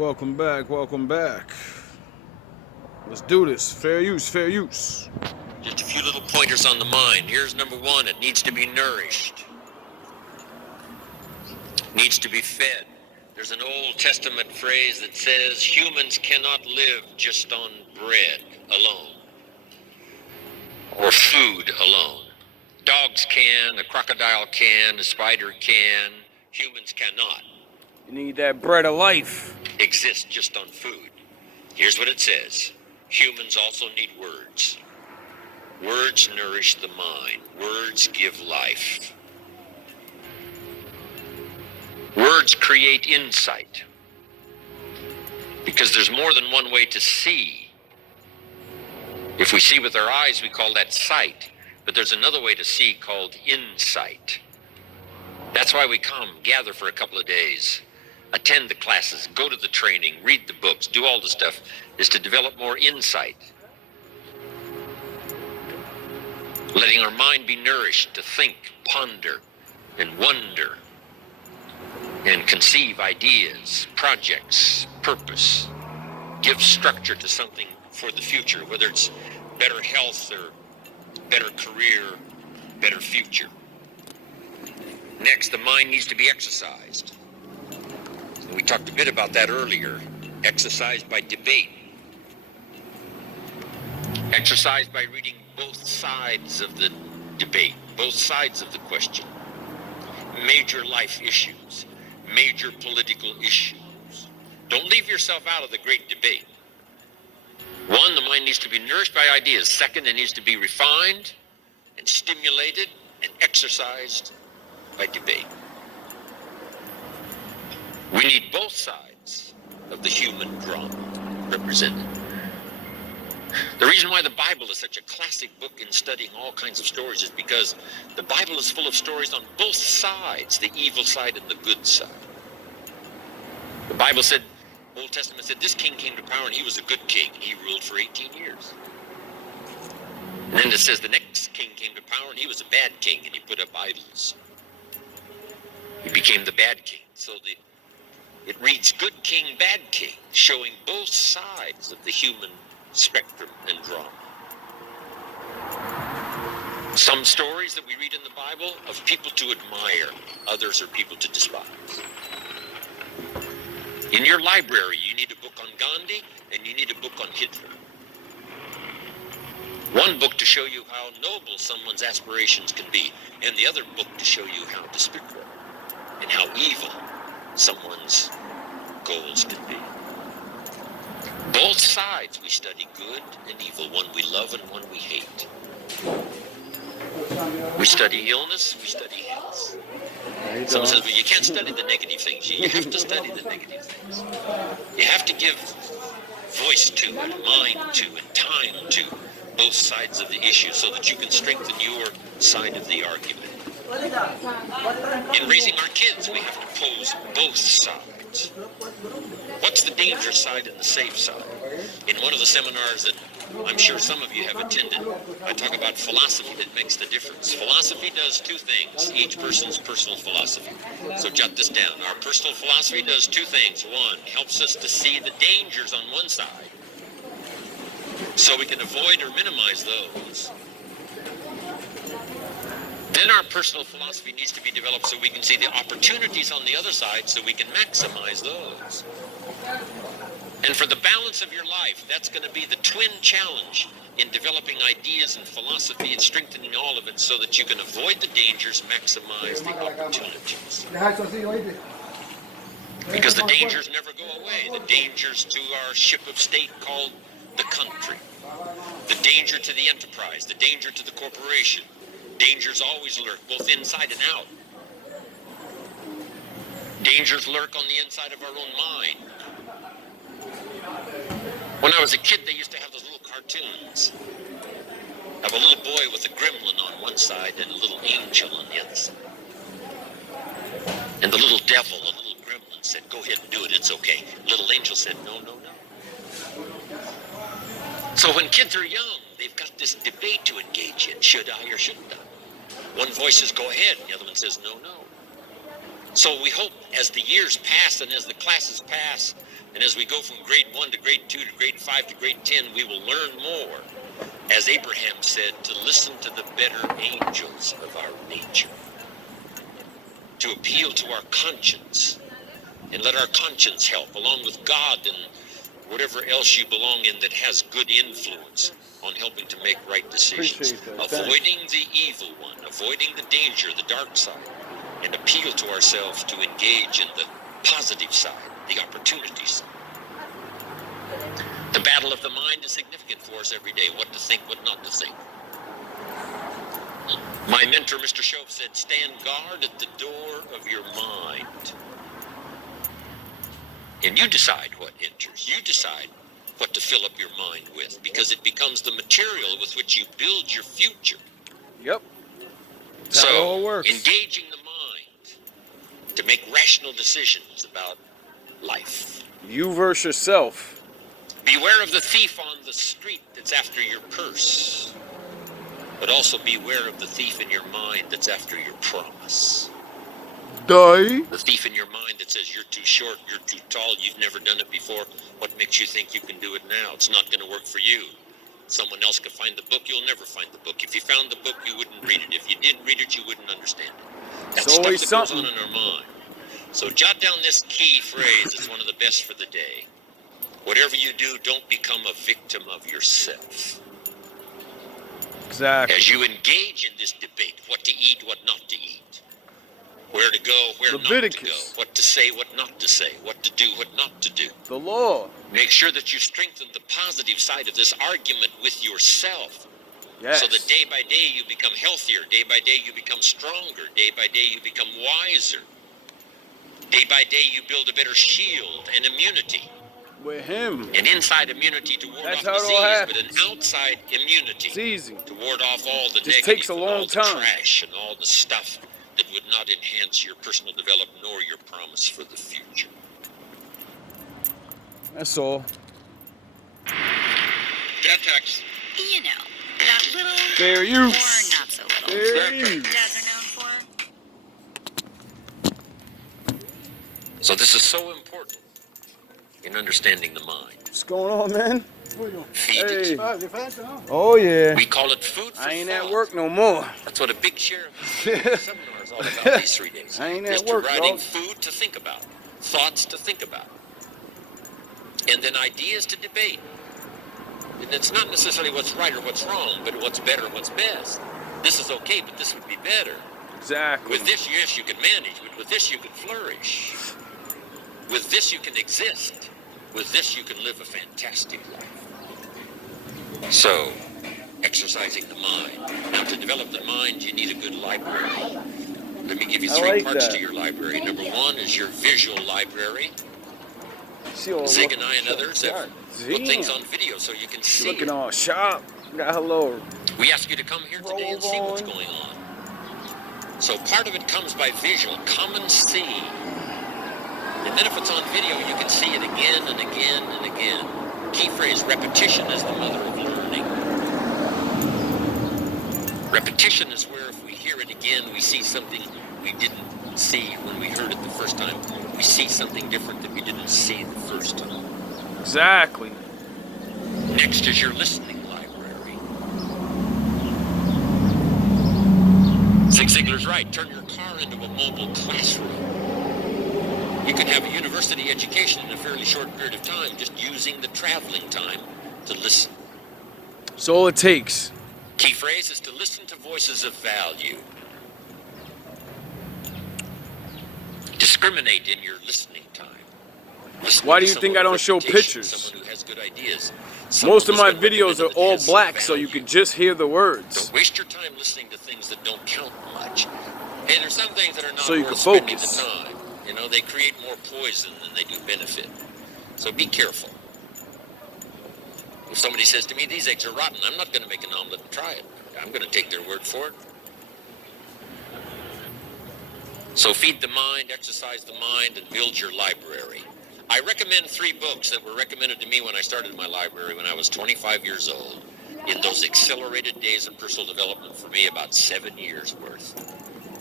Welcome back, welcome back. Let's do this. Fair use, fair use. Just a few little pointers on the mind. Here's number one. It needs to be nourished. Needs to be fed. There's an Old Testament phrase that says humans cannot live just on bread alone or food alone. Dogs can, a crocodile can, a spider can. Humans cannot You need that bread of life. exist just on food. Here's what it says. Humans also need words. Words nourish the mind. Words give life. Words create insight. Because there's more than one way to see. If we see with our eyes, we call that sight. But there's another way to see called insight. That's why we come, gather for a couple of days, attend the classes, go to the training, read the books, do all the stuff, is to develop more insight. Letting our mind be nourished to think, ponder, and wonder, and conceive ideas, projects, purpose, give structure to something for the future, whether it's better health or better career, better future. Next, the mind needs to be exercised. And we talked a bit about that earlier. Exercised by debate. Exercised by reading both sides of the debate, both sides of the question. Major life issues, major political issues. Don't leave yourself out of the great debate. One, the mind needs to be nourished by ideas. Second, it needs to be refined and stimulated and exercised by debate. We need both sides of the human drama represented. The reason why the Bible is such a classic book in studying all kinds of stories is because the Bible is full of stories on both sides, the evil side and the good side. The Bible said, Old Testament said, this king came to power and he was a good king. He ruled for 18 years. And then it says the next king came to power and he was a bad king and he put up idols. He became the bad king. So it reads good king, bad king, showing both sides of the human spectrum and drama. Some stories that we read in the Bible of people to admire, others are people to despise. In your library, you need a book on Gandhi and you need a book on Hitler. One book to show you how noble someone's aspirations can be, and the other book to show you how despicable and how evil someone's goals can be. Both sides we study, good and evil, one we love and one we hate. We study illness, we study health. Someone says, well, you can't study the negative things. You have to study the negative things. You have to give voice to and mind to and time to both sides of the issue so that you can strengthen your side of the argument. In raising our kids, we have to pose both sides. What's the dangerous side and the safe side? In one of the seminars that I'm sure some of you have attended, I talk about philosophy that makes the difference. Philosophy does two things, each person's personal philosophy. So jot this down. Our personal philosophy does two things. One, helps us to see the dangers on one side so we can avoid or minimize those. Then our personal philosophy needs to be developed so we can see the opportunities on the other side so we can maximize those. And for the balance of your life, that's going to be the twin challenge in developing ideas and philosophy and strengthening all of it so that you can avoid the dangers, maximize the opportunities. Because the dangers never go away. The dangers to our ship of state called the country. The danger to the enterprise, the danger to the corporation. Dangers always lurk, both inside and out. Dangers lurk on the inside of our own mind. When I was a kid, they used to have those little cartoons of a little boy with a gremlin on one side and a little angel on the other side. And the little devil, the little gremlin said, go ahead and do it, it's okay. Little angel said, no, no, no. So when kids are young, they've got this debate to engage in. Should I or shouldn't I? One voice says, go ahead, and the other one says, no, no. So we hope as the years pass and as the classes pass, and as we go from grade 1 to grade 2 to grade 5 to grade 10, we will learn more, as Abraham said, to listen to the better angels of our nature, to appeal to our conscience, and let our conscience help, along with God and whatever else you belong in that has good influence on helping to make right decisions, avoiding the evil one, avoiding the danger, the dark side, and appeal to ourselves to engage in the positive side, the opportunity side. The battle of the mind is significant for us every day, what to think, what not to think. My mentor, Mr. Shove, said, stand guard at the door of your mind. And you decide what enters. You decide what to fill up your mind with, because it becomes the material with which you build your future. Yep. That's how it all works. Engaging the mind to make rational decisions about life. You versus yourself. Beware of the thief on the street that's after your purse, but also beware of the thief in your mind that's after your promise. Die. The thief in your mind that says you're too short, you're too tall, you've never done it before. What makes you think you can do it now? It's not going to work for you. Someone else could find the book, you'll never find the book. If you found the book, you wouldn't read it. If you did read it, you wouldn't understand it. That's stuff that goes on in our mind. So jot down this key phrase. It's one of the best for the day. Whatever you do, don't become a victim of yourself. Exactly. As you engage in this debate, what to eat, what not to eat, where to go, where not to go, what to say, what not to say, what to do, what not to do. The law. Make sure that you strengthen the positive side of this argument with yourself. Yes. So that day by day you become healthier, day by day you become stronger, day by day you become wiser. Day by day you build a better shield and immunity. With him. An inside immunity to ward off disease, but an outside immunity to ward off all the negative, takes a long all the time. trash and all the stuff that would not enhance your personal development nor your promise for the future. That's all. Text. You know, that little Fair or use. not so little. Fair use. Dads are known for. So this is so important in understanding the mind. What's going on, man? Feed it. Oh, yeah. We call it food for I ain't thought. at work no more. That's what a big share of the seminar is all about these 3 days. I ain't is at work, providing dog. food to think about, thoughts to think about, and then ideas to debate. And it's not necessarily what's right or what's wrong, but what's better and what's best. This is okay, but this would be better. Exactly. With this, yes, you can manage, but with this, you can flourish. With this, you can exist. With this, you can live a fantastic life. So, exercising the mind. Now, to develop the mind, you need a good library. Let me give you three parts to your library. Number one is your visual library. Zig and I and others have put things on video so you can see. Looking all sharp. Got her little. We ask you to come here today and see what's going on. So part of it comes by visual. Come and see. And then if it's on video, you can see it again and again and again. Key phrase, repetition is the mother of learning. Repetition is where if we hear it again, we see something we didn't see when we heard it the first time. We see something different that we didn't see the first time. Exactly. Next is your listening library. Zig Ziglar's right. Turn your car into a mobile classroom. You can have a university education in a fairly short period of time just using the traveling time to listen. That's all it takes. Key phrase is to listen to voices of value. Discriminate in your listening time. Listen Why to do you think someone I don't with show reputation, pictures? Someone who has good ideas. Most of my Someone who's videos are recommended all that has black some so you value. can just hear the words. Don't waste your time listening to things that don't count much. Hey, there's some things that are not So you worth can spending focus. the time. You know, they create more poison than they do benefit. So be careful. If somebody says to me, these eggs are rotten, I'm not going to make an omelet and try it. I'm going to take their word for it. So feed the mind, exercise the mind, and build your library. I recommend 3 books that were recommended to me when I started my library when I was 25 years old. In those accelerated days of personal development, for me, about 7 years worth.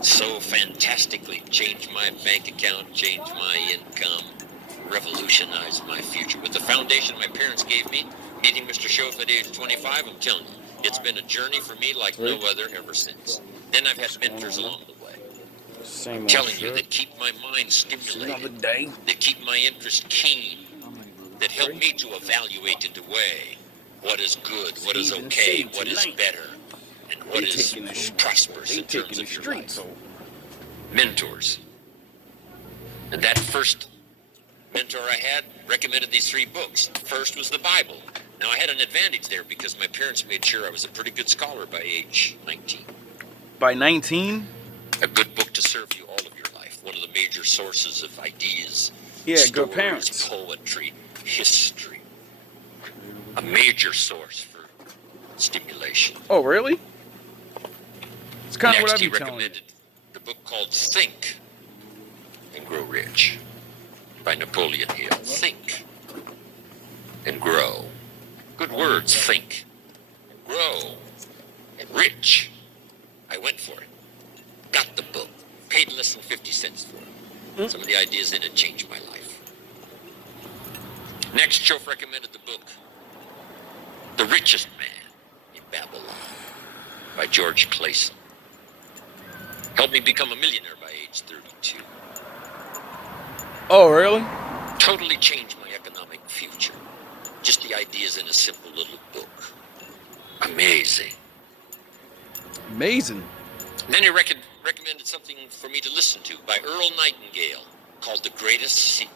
so fantastically changed my bank account, changed my income, revolutionized my future. With the foundation my parents gave me, meeting Mr. Schoaf at age 25, I'm telling you, it's been a journey for me like no other ever since. Then I've had mentors along the way. Same old Telling you shit. that keep my mind stimulated, Another day. that keep my interest keen, that help me to evaluate and to weigh what is good, what is okay, what is better, and what is prosperous in terms of your life. Mentors. And that first mentor I had recommended these 3 books. First was the Bible. Now, I had an advantage there because my parents made sure I was a pretty good scholar by age 19. By 19? A good book to serve you all of your life. One of the major sources of ideas, Yeah, stories, good parents. poetry, history. A major source for stimulation. Oh, really? It's kind of what Next, I've he been telling you. recommended the book called Think and Grow Rich by Napoleon Hill. Think and grow. Good words, think and grow and rich. I went for it. Got the book. Paid less than 50 cents for it. Some of the ideas in it changed my life. Next, Schoaf recommended the book The Richest Man in Babylon by George Clayson. Helped me become a millionaire by age 32. Oh, really? Totally changed my economic future. Just the ideas in a simple little book. Amazing. Amazing. Then he recommended something for me to listen to by Earl Nightingale called The Greatest Secret.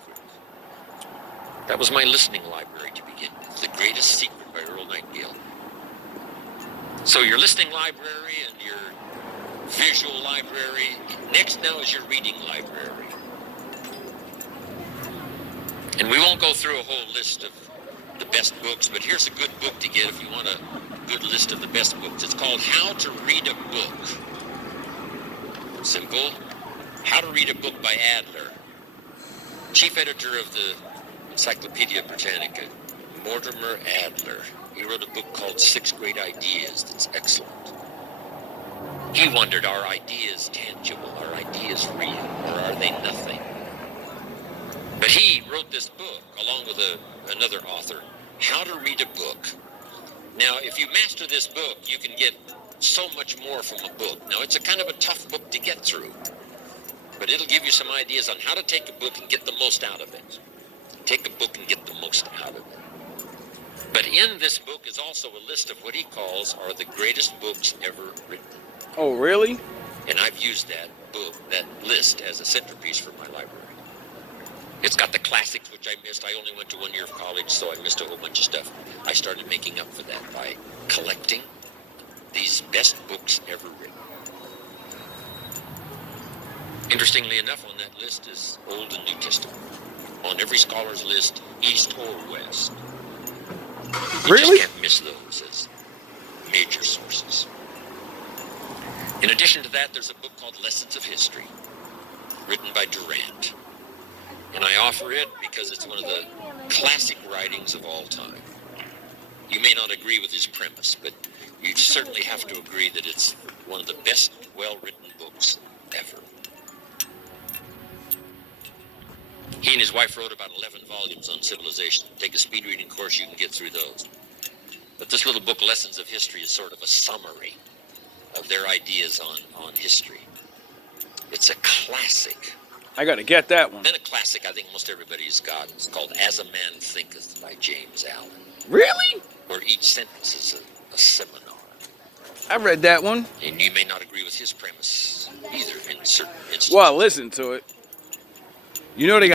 That was my listening library to begin with. The Greatest Secret by Earl Nightingale. So your listening library and your visual library. Next now is your reading library. And we won't go through a whole list of the best books, but here's a good book to get if you want a good list of the best books. It's called How to Read a Book. Simple. How to Read a Book by Adler. Chief editor of the Encyclopedia Britannica, Mortimer Adler. He wrote a book called 6 Great Ideas that's excellent. He wondered, are ideas tangible? Are ideas real? Or are they nothing? But he wrote this book, along with another author, How to Read a Book. Now, if you master this book, you can get so much more from a book. Now, it's a kind of a tough book to get through, but it'll give you some ideas on how to take a book and get the most out of it. Take a book and get the most out of it. But in this book is also a list of what he calls are the greatest books ever written. Oh, really? And I've used that book, that list, as a centerpiece for my library. It's got the classics, which I missed. I only went to 1 year of college, so I missed a whole bunch of stuff. I started making up for that by collecting these best books ever written. Interestingly enough, on that list is Old and New Testament. On every scholar's list, East or West. You Really? just can't miss those as major sources. In addition to that, there's a book called Lessons of History, written by Durant. And I offer it because it's one of the classic writings of all time. You may not agree with his premise, but you certainly have to agree that it's one of the best well-written books ever. He and his wife wrote about 11 volumes on civilization. Take a speed reading course, you can get through those. But this little book, Lessons of History, is sort of a summary of their ideas on history. It's a classic. I gotta get that one. Then a classic I think most everybody's got. It's called As a Man Thinketh by James Allen. Really? Where each sentence is a seminar. I read that one. And you may not agree with his premise either in certain instances. Well, I listened to it. You know they got